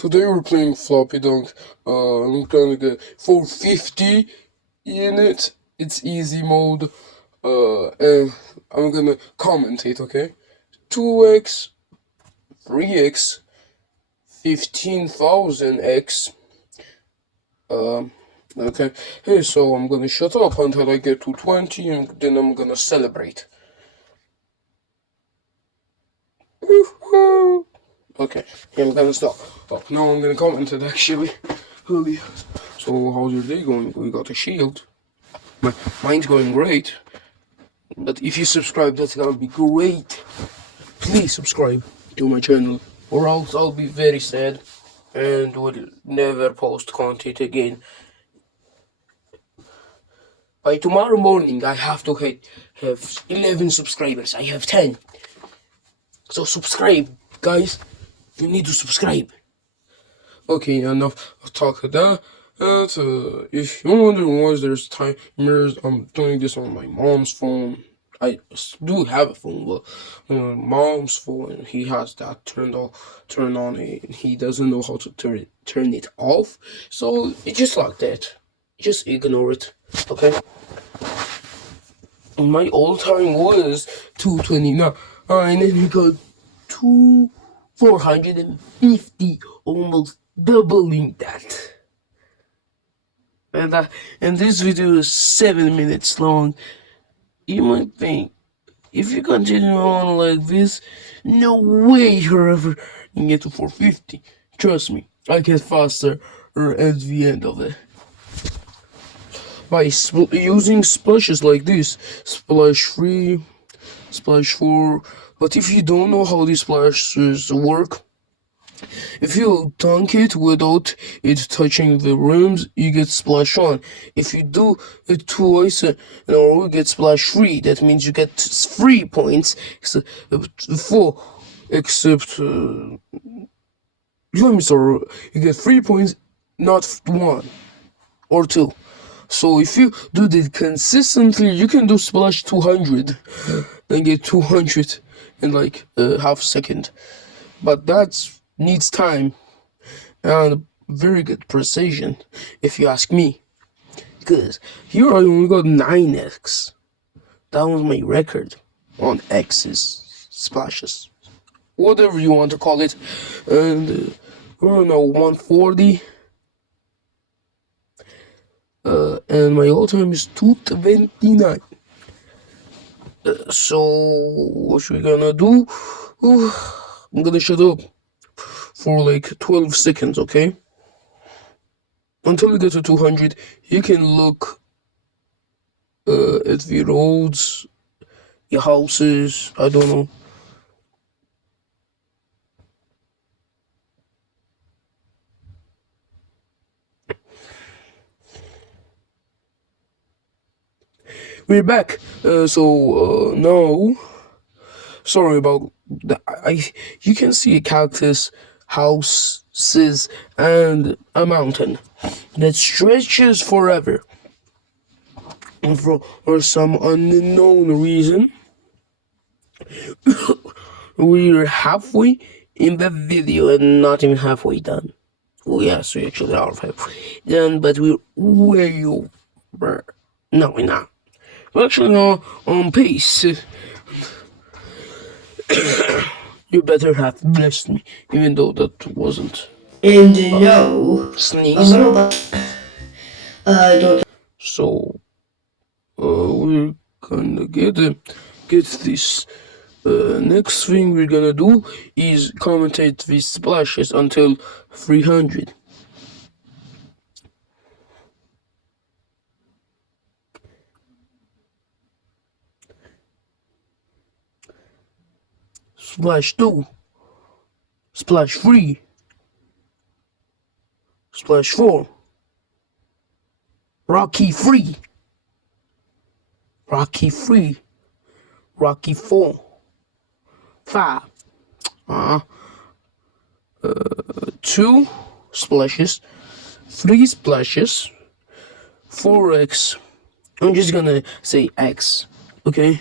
Today we're playing floppy dunk. I'm gonna get 450 in it. It's easy mode. And I'm gonna commentate, okay? 2x, 3x, 15,000x. Okay. Hey, so I'm gonna shut up until I get to 20, and then I'm gonna celebrate. Woohoo! Okay, I'm gonna stop. Oh, now I'm gonna comment it actually. Holy. So how's your day going? We got a shield. Mine's going great. But if you subscribe, that's gonna be great. Please subscribe to my channel, or else I'll be very sad and will never post content again. By tomorrow morning, I have to have 11 subscribers. I have 10. So subscribe, guys. You need to subscribe. Okay, enough of talk of that. If you're wondering why there's timers, I'm doing this on my mom's phone. I do have a phone, but on mom's phone, he has that turned on, and he doesn't know how to turn it off. So it's just like that. Just ignore it, okay? And my old time was 229, and then we got 450, almost doubling that. And this video is 7 minutes long. You might think, if you continue on like this, no way you're ever gonna get to 450. Trust me, I get faster at the end of it. By using splashes like this, splash 3, splash 4. But if you don't know how these splashes work, if you dunk it without it touching the rims, you get splash 1. If you do it twice in a row, you get splash 3. That means you get 3 points, except 4. Except, let me start. You get 3 points, not 1 or 2. So if you do that consistently, you can do splash 200 and get 200 in like half a second. But that needs time and very good precision, if you ask me. Because here I only got 9x. That was my record on X's, splashes, whatever you want to call it. And we're now 140. And my all-time is 229. So what we gonna do? I'm gonna shut up for like 12 seconds, okay? Until we get to 200, you can look at the roads, your houses, I don't know. We're back. Now, sorry about that. You can see a cactus, houses, and a mountain that stretches forever. And for some unknown reason, we're halfway in the video and not even halfway done. Oh yes, we actually are halfway done, but we're way over. No, we're not. We're actually on pace. You better have blessed me, even though that wasn't. And no, Sneeze. don't. So, we're gonna get this. Next thing we're gonna do is commentate these splashes until 300. Splash 2, splash 3, splash 4, Rocky 3, Rocky 3, Rocky 4, 5, 2 splashes, 3 splashes, 4x. I'm just gonna say x, okay?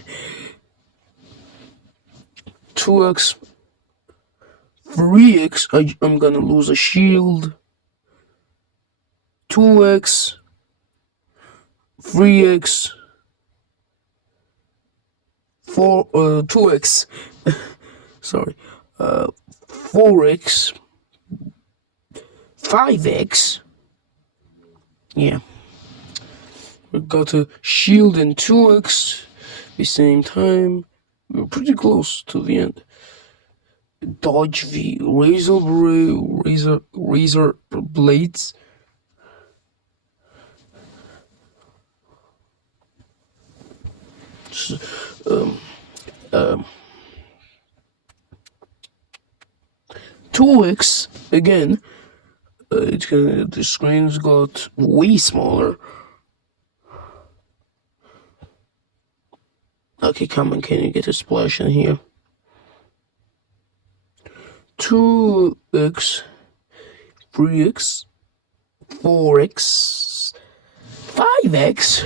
2x, 3x, I'm gonna lose a shield. 2x, 3x, 2x, sorry, 4x, 5x, yeah, we got a shield and 2x the same time. We're pretty close to the end. Dodge the razor blades. Um, um, 2x again. The screen's got way smaller. Okay, come on, can you get a splash in here? 2x, 3x, 4x, 5x,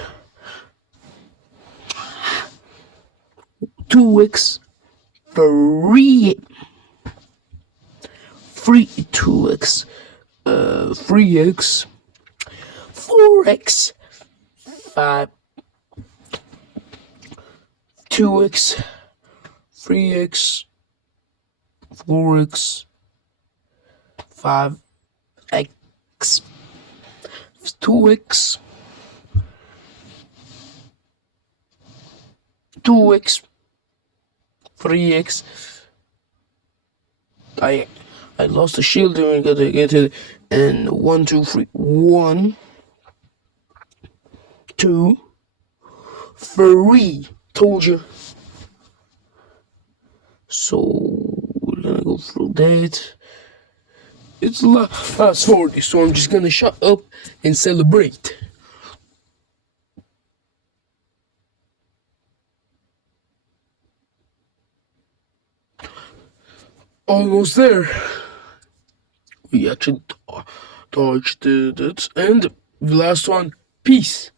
2x, 2x, 3x, 4x, 5, 2x, 3x, 4x, 5x, 2x, 2x, 3x. I lost the shield and we gotta get it. And 1, 2, 3. 1, 2, 3. Told you. So we're gonna go through that. It's last 40, so I'm just gonna shut up and celebrate. Almost there. We actually dodged it. And the last one, peace.